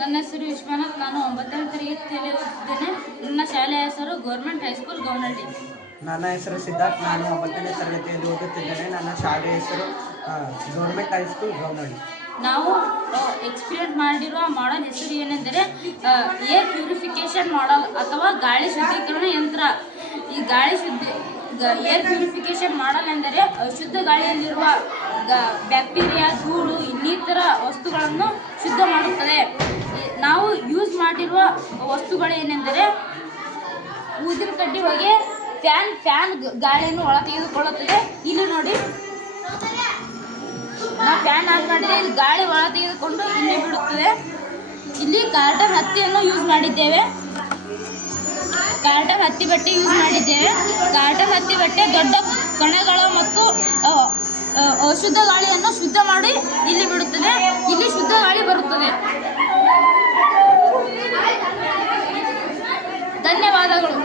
ನನ್ನ ಹೆಸರು ವಿಶ್ವನಾಥ್. ನಾನು 9ನೇ ತರಗತಿಯಲ್ಲಿ ಓದುತ್ತಿದ್ದೇನೆ. ನನ್ನ ಶಾಲೆಯ ಹೆಸರು ಗೌರ್ಮೆಂಟ್ ಹೈಸ್ಕೂಲ್ ಗೌನಹಳ್ಳಿ. ನನ್ನ ಹೆಸರು ಸಿದ್ಧಾರ್ಥ್. ನಾನು 9ನೇ ತರಗತಿಯಲ್ಲಿ ಓದುತ್ತಿದ್ದೇನೆ. ನನ್ನ ಶಾಲೆಯ ಹೆಸರು ಗೌರ್ಮೆಂಟ್ ಹೈಸ್ಕೂಲ್ ಗೌನಹಳ್ಳಿ. ನಾವು ಎಕ್ಸ್ಪೀರಿಯೆಂಟ್ ಮಾಡಿರುವ ಮಾಡೆಲ್ ಹೆಸರು ಏನೆಂದರೆ ಏರ್ ಪ್ಯೂರಿಫಿಕೇಷನ್ ಮಾಡೆಲ್ ಅಥವಾ ಗಾಳಿ ಶುದ್ಧೀಕರಣ ಯಂತ್ರ. ಈ ಏರ್ ಪ್ಯೂರಿಫಿಕೇಷನ್ ಮಾಡಲ್ ಎಂದರೆ ಶುದ್ಧ ಗಾಳಿಯಲ್ಲಿರುವ ಬ್ಯಾಕ್ಟೀರಿಯಾ, ಧೂಳು, ಇನ್ನಿತರ ವಸ್ತುಗಳನ್ನು ಶುದ್ಧ ಮಾಡುತ್ತದೆ. ನಾವು ಯೂಸ್ ಮಾಡಿರುವ ವಸ್ತುಗಳೇನೆಂದರೆ ಊದಿನ ಕಡ್ಡಿ ಹೊಗೆ, ಫ್ಯಾನ್ ಗಾಳಿಯನ್ನು ಒಳ ತೆಗೆದುಕೊಳ್ಳುತ್ತದೆ. ಇಲ್ಲಿ ನೋಡಿ, ನಾವು ಫ್ಯಾನ್ ಆನ್ ಮಾಡಿದರೆ ಇದು ಗಾಳಿ ಒಳ ತೆಗೆದುಕೊಂಡು ಇಲ್ಲಿ ಬಿಡುತ್ತದೆ. ಇಲ್ಲಿ ಕಾಟನ್ ಹತ್ತಿಯನ್ನು ಯೂಸ್ ಮಾಡಿದ್ದೇವೆ. ಕಾಟನ್ ಹತ್ತಿ ಬಟ್ಟೆ ಯೂಸ್ ಮಾಡಿದ್ದೇವೆ. ಕಾಟನ್ ಹತ್ತಿ ಬಟ್ಟೆ ದೊಡ್ಡ ಕಣಗಳು ಮತ್ತು ಅಶುದ್ಧ ಗಾಳಿಯನ್ನು ಶುದ್ಧ ಮಾಡಿ ಇಲ್ಲಿ ಬಿಡುತ್ತದೆ. ಇಲ್ಲಿ ಶುದ್ಧ ಗಾಳಿ ಬರುತ್ತದೆ. ಧನ್ಯವಾದಗಳು.